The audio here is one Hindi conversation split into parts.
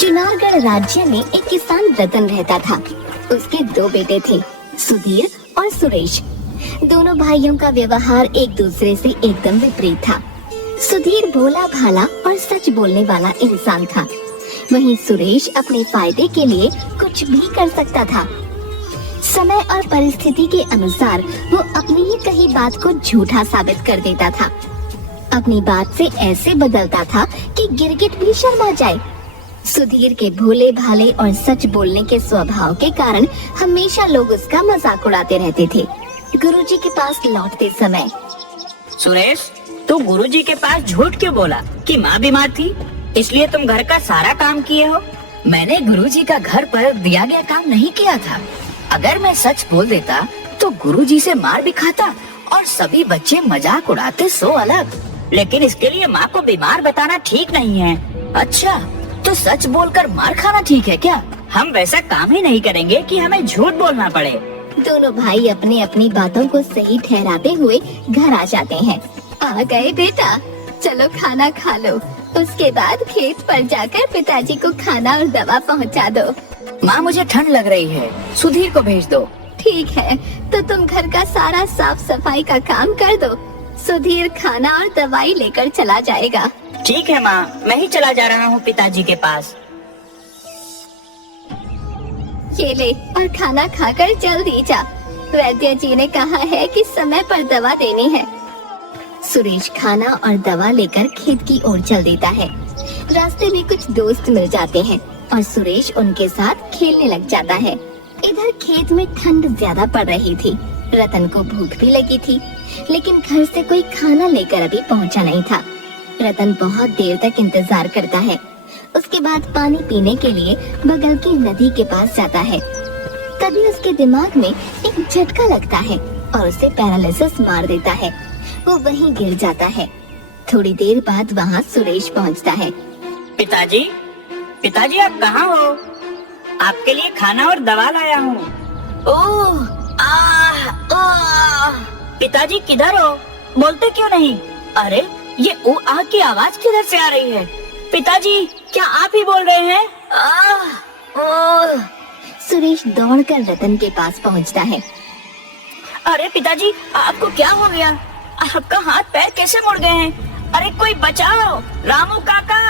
चुनारगढ़ राज्य में एक किसान रतन रहता था। उसके दो बेटे थे, सुधीर और सुरेश। दोनों भाइयों का व्यवहार एक दूसरे से एकदम विपरीत था। सुधीर भोला भाला और सच बोलने वाला इंसान था, वहीं सुरेश अपने फायदे के लिए कुछ भी कर सकता था। समय और परिस्थिति के अनुसार वो अपनी ही कही बात को झूठा साबित कर देता था। अपनी बात से ऐसे बदलता था कि गिरगिट भी शर्मा जाए। सुधीर के भोले भाले और सच बोलने के स्वभाव के कारण हमेशा लोग उसका मजाक उड़ाते रहते थे। गुरुजी के पास लौटते समय, सुरेश, तू गुरुजी के पास झूठ क्यों बोला कि माँ बीमार थी, इसलिए तुम घर का सारा काम किए हो? मैंने गुरुजी का घर पर दिया गया काम नहीं किया था। अगर मैं सच बोल देता तो गुरुजी से मार भी खाता और सभी बच्चे मजाक उड़ाते सो अलग। लेकिन इसके लिए माँ को बीमार बताना ठीक नहीं है। अच्छा, तो सच बोलकर मार खाना ठीक है क्या? हम वैसा काम ही नहीं करेंगे कि हमें झूठ बोलना पड़े। दोनों भाई अपनी अपनी बातों को सही ठहराते हुए घर आ जाते हैं। आ गए बेटा, चलो खाना खा लो, उसके बाद खेत पर जाकर पिताजी को खाना और दवा पहुंचा दो। माँ, मुझे ठंड लग रही है, सुधीर को भेज दो। ठीक है, तो तुम घर का सारा साफ सफाई का काम कर दो, सुधीर खाना और दवाई लेकर चला जाएगा। ठीक है माँ, मैं ही चला जा रहा हूँ पिताजी के पास। ये ले और खाना खाकर जल्दी जा, वैद्य जी ने कहा है कि समय पर दवा देनी है। सुरेश खाना और दवा लेकर खेत की ओर चल देता है। रास्ते में कुछ दोस्त मिल जाते हैं और सुरेश उनके साथ खेलने लग जाता है। इधर खेत में ठंड ज्यादा पड़ रही थी। रतन को भूख भी लगी थी, लेकिन घर से कोई खाना लेकर अभी पहुंचा नहीं था। रतन बहुत देर तक इंतजार करता है। उसके बाद पानी पीने के लिए बगल की नदी के पास जाता है। तभी उसके दिमाग में एक झटका लगता है और उसे पैरालिसिस मार देता है। वो वहीं गिर जाता है। थोड़ी देर बाद वहाँ सुरेश पहुँचता है। पिताजी, पिताजी आप कहाँ हो? आपके लिए खाना और दवा लाया हूँ। ओह, पिताजी किधर हो? बोलते क्यों नहीं? अरे, ये ओ आ की आवाज किधर से आ रही है? पिताजी, क्या आप ही बोल रहे हैं? सुरेश दौड़कर रतन के पास पहुंचता है। अरे पिताजी, आपको क्या हो गया? आपका हाथ पैर कैसे मुड़ गए हैं? अरे कोई बचाओ! रामू काका,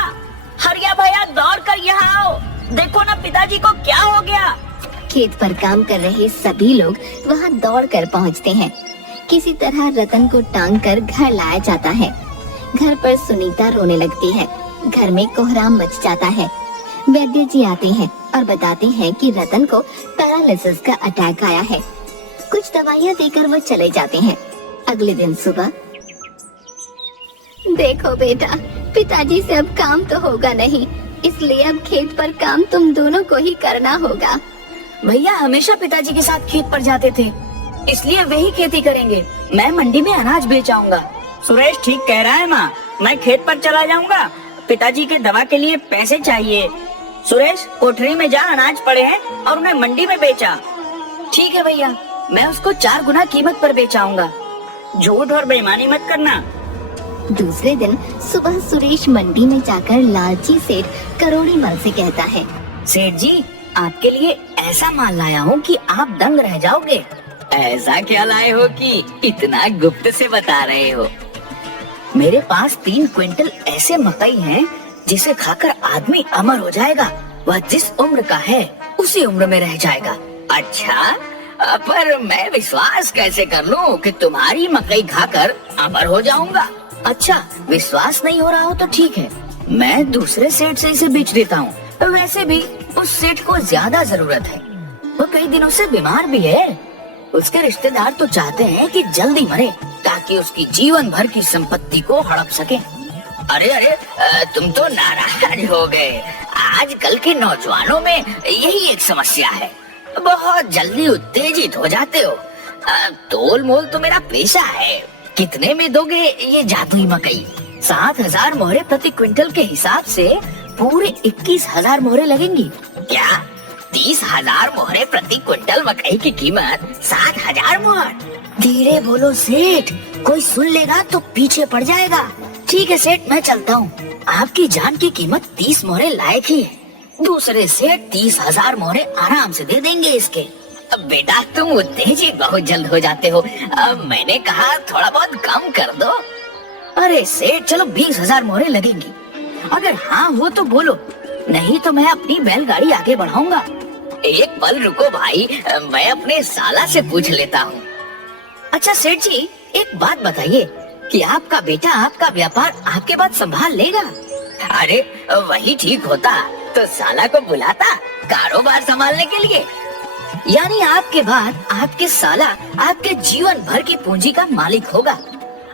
हरिया भैया दौड़ कर यहाँ आओ। देखो ना पिताजी को क्या हो गया। खेत पर काम कर रहे सभी लोग वहाँ दौड़कर पहुँचते हैं। किसी तरह रतन को टांग कर घर लाया जाता है। घर पर सुनीता रोने लगती है। घर में कोहराम मच जाता है। वैद्य जी आते हैं और बताते हैं कि रतन को पैरालिसिस का अटैक आया है। कुछ दवाइयाँ देकर वो चले जाते हैं। अगले दिन सुबह, देखो बेटा, पिताजी से अब काम तो होगा नहीं, इसलिए अब खेत पर काम तुम दोनों को ही करना होगा। भैया हमेशा पिताजी के साथ खेत पर जाते थे, इसलिए वही खेती करेंगे। मैं मंडी में अनाज बेच आऊंगा। सुरेश ठीक कह रहा है माँ, मैं खेत पर चला जाऊंगा। पिताजी के दवा के लिए पैसे चाहिए। सुरेश, कोठरी में जा, अनाज पड़े हैं और उन्हें मंडी में बेचा। ठीक है भैया, मैं उसको 4 गुना कीमत पर बेच आऊंगा। झूठ और बेईमानी मत करना। दूसरे दिन सुबह सुरेश मंडी में जाकर लालची सेठ करोड़ी मल से कहता है, सेठ जी, आपके लिए ऐसा माल लाया हूँ कि आप दंग रह जाओगे। ऐसा क्या लाए हो कि इतना गुप्त से बता रहे हो? मेरे पास 3 क्विंटल ऐसे मकई हैं जिसे खाकर आदमी अमर हो जाएगा। वह जिस उम्र का है उसी उम्र में रह जाएगा। अच्छा, पर मैं विश्वास कैसे कर लूं कि तुम्हारी मकई खाकर अमर हो जाऊंगा? अच्छा, विश्वास नहीं हो रहा हो तो ठीक है, मैं दूसरे सेठ से इसे बेच देता हूँ। वैसे भी उस सेठ को ज्यादा जरूरत है, वो कई दिनों से बीमार भी है। उसके रिश्तेदार तो चाहते हैं कि जल्दी मरे ताकि उसकी जीवन भर की संपत्ति को हड़प सके। अरे अरे, तुम तो नाराज हो गए। आजकल के नौजवानों में यही एक समस्या है, बहुत जल्दी उत्तेजित हो जाते हो। तोल मोल तो मेरा पेशा है। कितने में दोगे ये जादुई मकई? 7,000 मोहरे प्रति क्विंटल के हिसाब से पूरे 21,000 मोहरे लगेंगी। क्या 30,000 मोहरे प्रति क्विंटल मकई की कीमत 7,000 मोहर? धीरे बोलो सेठ, कोई सुन लेगा तो पीछे पड़ जाएगा। ठीक है सेठ, मैं चलता हूँ। आपकी जान की कीमत 30 मोहरे लायक ही है। दूसरे सेठ 30,000 मोहरे आराम से दे देंगे इसके। अब बेटा तुम उत्तेजित बहुत जल्द हो जाते हो। अब मैंने कहा थोड़ा बहुत कम कर दो। अरे सेठ चलो 20,000 मोहरे लगेंगी। अगर हाँ हो तो बोलो, नहीं तो मैं अपनी बैलगाड़ी आगे बढ़ाऊंगा। एक पल रुको भाई, मैं अपने साला से पूछ लेता हूँ। अच्छा सेठ जी एक बात बताइए कि आपका बेटा आपका व्यापार आपके बाद संभाल लेगा? अरे वही ठीक होता तो साला को बुलाता कारोबार संभालने के लिए। यानी आपके बाद आपके साला आपके जीवन भर की पूंजी का मालिक होगा।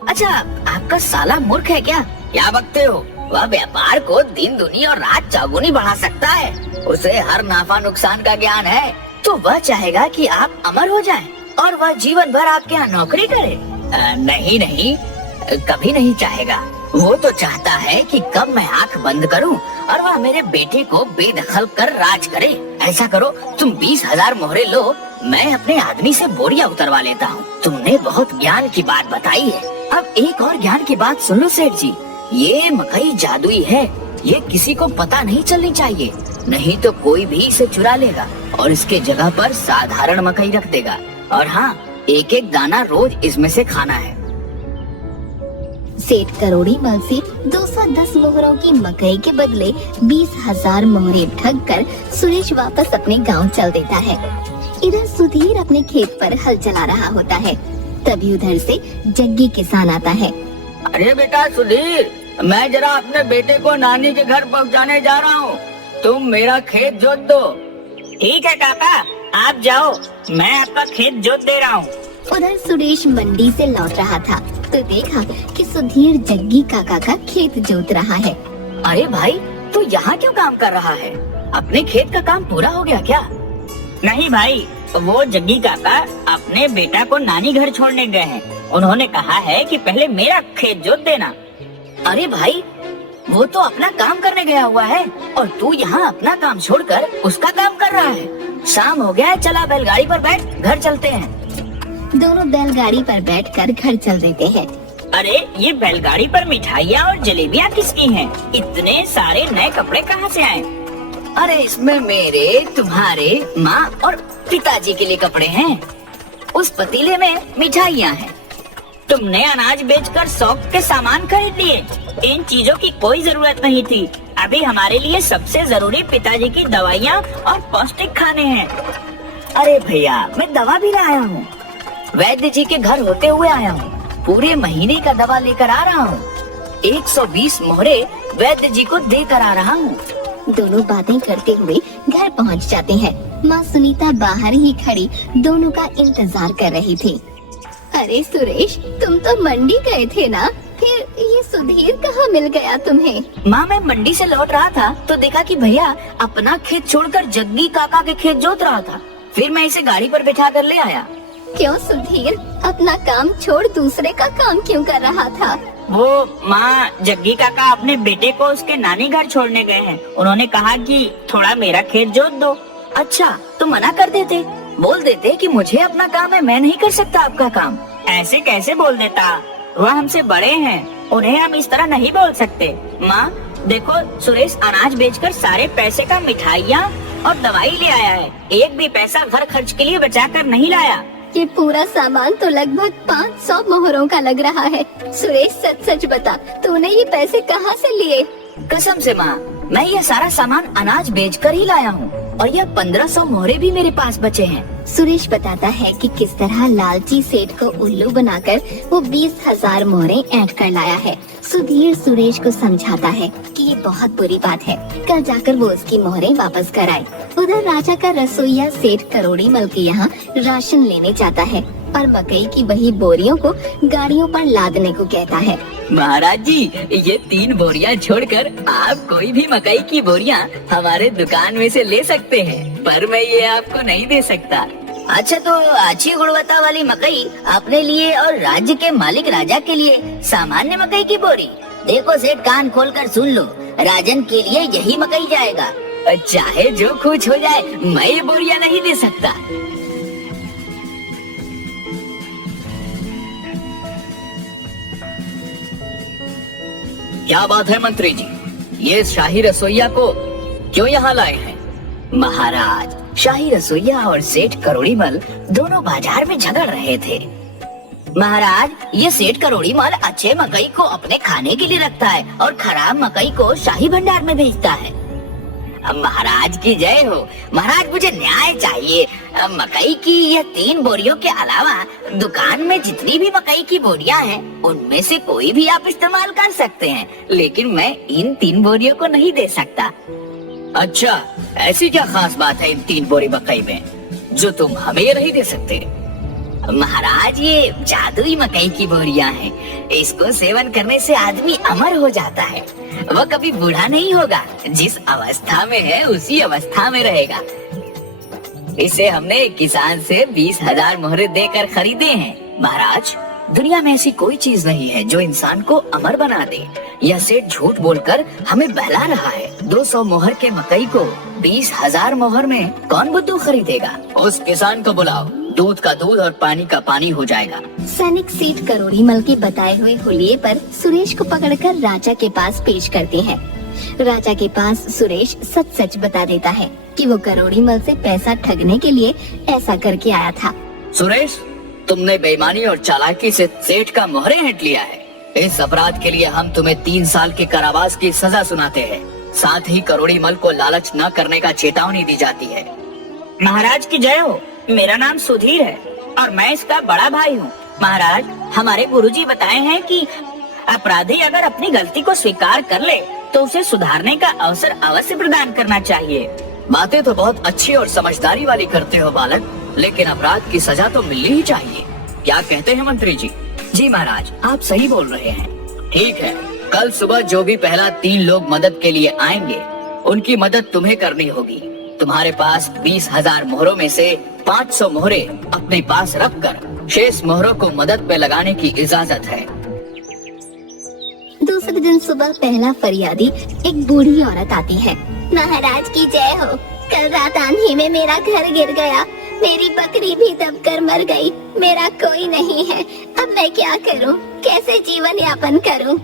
अच्छा आपका साला मूर्ख है क्या? क्या बकते हो? वह व्यापार को दिन दुनी और रात चौगुनी बढ़ा सकता है। उसे हर नाफा नुकसान का ज्ञान है। तो वह चाहेगा कि आप अमर हो जाएं और वह जीवन भर आपके यहाँ नौकरी करे? नहीं नहीं, कभी नहीं चाहेगा। वो तो चाहता है कि कब मैं आंख बंद करूं और वह मेरे बेटे को बेदखल कर राज करे। ऐसा करो तुम 20,000 मोहरे लो, मैं अपने आदमी से बोरिया उतरवा लेता हूँ। तुमने बहुत ज्ञान की बात बताई है। अब एक और ज्ञान की बात सुन लो सेठ जी, ये मकई जादुई है, ये किसी को पता नहीं चलनी चाहिए, नहीं तो कोई भी इसे चुरा लेगा और इसके जगह पर साधारण मकई रख देगा। और हाँ, एक एक दाना रोज इसमें से खाना है। सेठ करोड़ी मल से 210 मोहरों की मकई के बदले 20,000 मोहरे ठग कर सुरेश वापस अपने गांव चल देता है। इधर सुधीर अपने खेत पर हल चला रहा होता है। तभी उधर से जग्गी किसान आता है। अरे बेटा सुधीर, मैं जरा अपने बेटे को नानी के घर पहुंचाने जा रहा हूँ, तुम मेरा खेत जोत दो। ठीक है काका, आप जाओ, मैं आपका खेत जोत दे रहा हूँ। उधर सुरेश मंडी से लौट रहा था तो देखा कि सुधीर जग्गी काका का खेत जोत रहा है। अरे भाई तू यहाँ क्यों काम कर रहा है? अपने खेत का काम पूरा हो गया क्या? नहीं भाई, वो जग्गी काका अपने बेटा को नानी घर छोड़ने गए हैं। उन्होंने कहा है कि पहले मेरा खेत जोत देना। अरे भाई वो तो अपना काम करने गया हुआ है और तू यहाँ अपना काम छोड़कर उसका काम कर रहा है। शाम हो गया है, चला बैलगाड़ी पर बैठ, घर चलते हैं। दोनों बैलगाड़ी पर बैठकर घर चल देते हैं। अरे ये बैलगाड़ी पर मिठाइयाँ और जलेबियाँ किसकी हैं? इतने सारे नए कपड़े कहाँ से आए? अरे इसमें मेरे, तुम्हारे, माँ और पिताजी के लिए कपड़े हैं। उस पतीले में मिठाइयाँ हैं। तुमने अनाज बेचकर शौक के सामान खरीद लिए। इन चीजों की कोई जरूरत नहीं थी। अभी हमारे लिए सबसे जरूरी पिताजी की दवाइयाँ और पौष्टिक खाने हैं। अरे भैया मैं दवा भी लाया हूँ, वैद्य जी के घर होते हुए आया हूँ। पूरे महीने का दवा लेकर आ रहा हूँ। 120 मोहरे वैद्य जी को देकर आ रहा हूँ। दोनों बातें करते हुए घर पहुंच जाते हैं। माँ सुनीता बाहर ही खड़ी दोनों का इंतजार कर रही थी। अरे सुरेश, तुम तो मंडी गए थे ना, फिर ये सुधीर कहाँ मिल गया तुम्हें? माँ मैं मंडी से लौट रहा था तो देखा कि भैया अपना खेत छोड़कर जग्गी काका के खेत जोत रहा था। फिर मैं इसे गाड़ी पर बैठा कर ले आया। क्यों सुधीर, अपना काम छोड़ दूसरे का काम क्यों कर रहा था? वो माँ, जग्गी काका अपने बेटे को उसके नानी घर छोड़ने गए हैं। उन्होंने कहा कि थोड़ा मेरा खेत जोत दो। अच्छा तो मना कर देते, बोल देते कि मुझे अपना काम है, मैं नहीं कर सकता आपका काम। ऐसे कैसे बोल देता? वह हमसे बड़े हैं, उन्हें हम इस तरह नहीं बोल सकते। माँ देखो, सुरेश अनाज बेचकर सारे पैसे का मिठाइयाँ और दवाई ले आया है। एक भी पैसा घर खर्च के लिए बचा कर नहीं लाया। ये पूरा सामान तो लगभग 500 मोहरों का लग रहा है। सुरेश सच सच बता, तूने ये पैसे कहाँ से लिए? कसम से माँ, मैं ये सारा सामान अनाज बेचकर ही लाया हूँ और यह 1500 मोहरे भी मेरे पास बचे हैं। सुरेश बताता है कि किस तरह लालची सेठ को उल्लू बनाकर वो 20,000 मोहरे ऐंठ कर लाया है। सुधीर सुरेश को समझाता है कि ये बहुत बुरी बात है, कल जाकर वो उसकी मोहरे वापस कराए। उधर राजा का रसोइया सेठ करोड़ी मल के यहाँ राशन लेने जाता है और मकई की वही बोरियों को गाड़ियों पर लादने को कहता है। महाराज जी, ये 3 बोरियां छोड़कर आप कोई भी मकई की बोरियां हमारे दुकान में से ले सकते हैं, पर मैं ये आपको नहीं दे सकता। अच्छा तो अच्छी गुणवत्ता वाली मकई अपने लिए और राज्य के मालिक राजा के लिए सामान्य मकई की बोरी। देखो सेठ, कान खोलकर सुन लो, राजन के लिए यही मकई जाएगा। चाहे जो कुछ हो जाए, मैं ये बोरियां नहीं दे सकता। क्या बात है मंत्री जी, ये शाही रसोइया को क्यों यहाँ लाए हैं? महाराज, शाही रसोइया और सेठ करोड़ीमल दोनों बाजार में झगड़ रहे थे। महाराज, ये सेठ करोड़ीमल अच्छे मकई को अपने खाने के लिए रखता है और खराब मकई को शाही भंडार में भेजता है। अब महाराज की जय हो। महाराज, मुझे न्याय चाहिए। अब मकई की ये 3 बोरियों के अलावा दुकान में जितनी भी मकई की बोरियां हैं, उनमें से कोई भी आप इस्तेमाल कर सकते हैं, लेकिन मैं इन 3 बोरियों को नहीं दे सकता। अच्छा, ऐसी क्या खास बात है इन 3 बोरी मकई में जो तुम हमें नहीं दे सकते? महाराज, ये जादुई मकई की बोरियां हैं। इसको सेवन करने से आदमी अमर हो जाता है। वो कभी बूढ़ा नहीं होगा। जिस अवस्था में है उसी अवस्था में रहेगा। इसे हमने किसान से 20,000 मोहरे देकर खरीदे हैं। महाराज, दुनिया में ऐसी कोई चीज नहीं है जो इंसान को अमर बना दे। यह सेठ झूठ बोलकर हमें बहला रहा है। 200 मोहर के मकई को 20,000 मोहर में कौन बुद्धू खरीदेगा? उस किसान को बुलाओ, दूध का दूध और पानी का पानी हो जाएगा। सैनिक सेठ करोड़ीमल के बताए हुए हुलिये पर सुरेश को पकड़कर राजा के पास पेश करते हैं। राजा के पास सुरेश सच सच बता देता है कि वो करोड़ीमल से पैसा ठगने के लिए ऐसा करके आया था। सुरेश, तुमने बेईमानी और चालाकी से सेठ का मोहरे हट लिया है। इस अपराध के लिए हम तुम्हें 3 साल के कारावास की सजा सुनाते हैं। साथ ही करोड़ीमल को लालच न करने का चेतावनी दी जाती है। महाराज की जय हो। मेरा नाम सुधीर है और मैं इसका बड़ा भाई हूँ। महाराज, हमारे गुरुजी बताए हैं कि अपराधी अगर अपनी गलती को स्वीकार कर ले तो उसे सुधारने का अवसर अवश्य प्रदान करना चाहिए। बातें तो बहुत अच्छी और समझदारी वाली करते हो बालक, लेकिन अपराध की सजा तो मिलनी ही चाहिए। क्या कहते हैं मंत्री जी? जी महाराज, आप सही बोल रहे हैं। ठीक है, कल सुबह जो भी पहला 3 लोग मदद के लिए आएंगे, उनकी मदद तुम्हें करनी होगी। तुम्हारे पास 20,000 मोहरों में से 500 मोहरे अपने पास रखकर शेष मोहरों को मदद में लगाने की इजाजत है। दूसरे दिन सुबह पहला फरियादी एक बूढ़ी औरत आती है। महाराज की जय हो। कल रात आंधी में मेरा घर गिर गया, मेरी बकरी भी दबकर मर गई। मेरा कोई नहीं है। अब मैं क्या करूं? कैसे जीवन यापन करूं?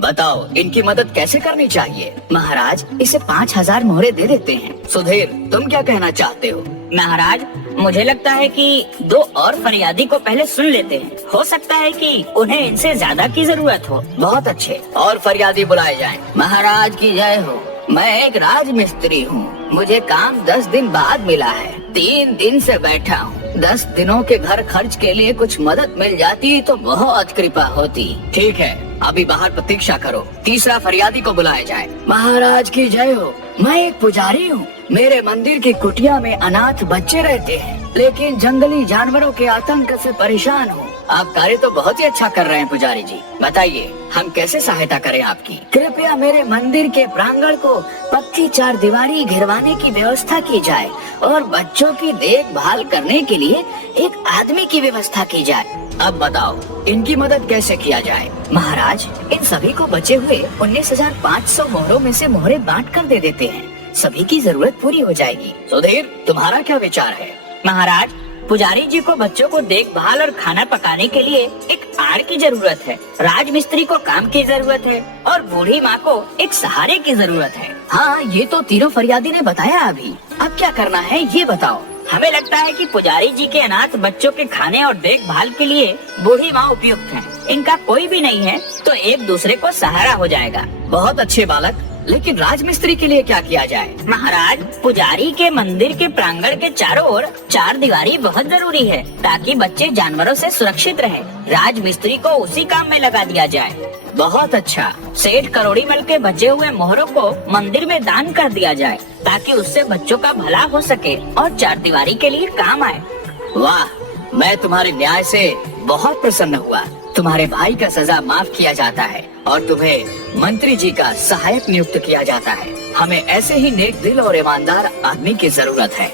बताओ, इनकी मदद कैसे करनी चाहिए? महाराज, इसे 5,000 मोहरे दे देते हैं। सुधीर, तुम क्या कहना चाहते हो? महाराज, मुझे लगता है कि 2 और फरियादी को पहले सुन लेते हैं। हो सकता है कि उन्हें इनसे ज्यादा की जरूरत हो। बहुत अच्छे, और फरियादी बुलाए जाएं। महाराज की जय हो। मैं एक राजमिस्त्री हूँ। मुझे काम 10 दिन बाद मिला है। 3 दिन से बैठा हूँ। 10 दिनों के घर खर्च के लिए कुछ मदद मिल जाती तो बहुत कृपा होती। ठीक है, अभी बाहर प्रतीक्षा करो। तीसरा फरियादी को बुलाया जाए। महाराज की जय हो। मैं एक पुजारी हूँ। मेरे मंदिर की कुटिया में अनाथ बच्चे रहते हैं, लेकिन जंगली जानवरों के आतंक से परेशान हूँ। आप कार्य तो बहुत ही अच्छा कर रहे हैं पुजारी जी। बताइए, हम कैसे सहायता करें आपकी? कृपया मेरे मंदिर के प्रांगण को पक्की 4 दीवारी घिरवाने की व्यवस्था की जाए और बच्चों की देखभाल करने के लिए एक आदमी की व्यवस्था की जाए। अब बताओ, इनकी मदद कैसे किया जाए? महाराज, इन सभी को बचे हुए 19,500 मोहरों में से मोहरे बांट कर दे देते हैं। सभी की जरूरत पूरी हो जाएगी। सुधीर, तुम्हारा क्या विचार है? महाराज, पुजारी जी को बच्चों को देखभाल और खाना पकाने के लिए एक आड़ की जरूरत है, राजमिस्त्री को काम की जरूरत है और बूढ़ी माँ को एक सहारे की जरूरत है। हाँ, ये तो तीनों फरियादी ने बताया अभी। अब क्या करना है ये बताओ। हमें लगता है कि पुजारी जी के अनाथ बच्चों के खाने और देखभाल के लिए बूढ़ी माँ उपयुक्त है। इनका कोई भी नहीं है तो एक दूसरे को सहारा हो जाएगा। बहुत अच्छे बालक, लेकिन राजमिस्त्री के लिए क्या किया जाए? महाराज, पुजारी के मंदिर के प्रांगण के चारों ओर 4 दीवारी बहुत जरूरी है ताकि बच्चे जानवरों से सुरक्षित रहें। राजमिस्त्री को उसी काम में लगा दिया जाए। बहुत अच्छा। सेठ करोड़ीमल के बचे हुए मोहरों को मंदिर में दान कर दिया जाए ताकि उससे बच्चों का भला हो सके और 4 दीवारी के लिए काम आए। वाह, मैं तुम्हारे न्याय से बहुत प्रसन्न हुआ। तुम्हारे भाई का सजा माफ किया जाता है और तुम्हें मंत्री जी का सहायक नियुक्त किया जाता है। हमें ऐसे ही नेक दिल और ईमानदार आदमी की जरूरत है।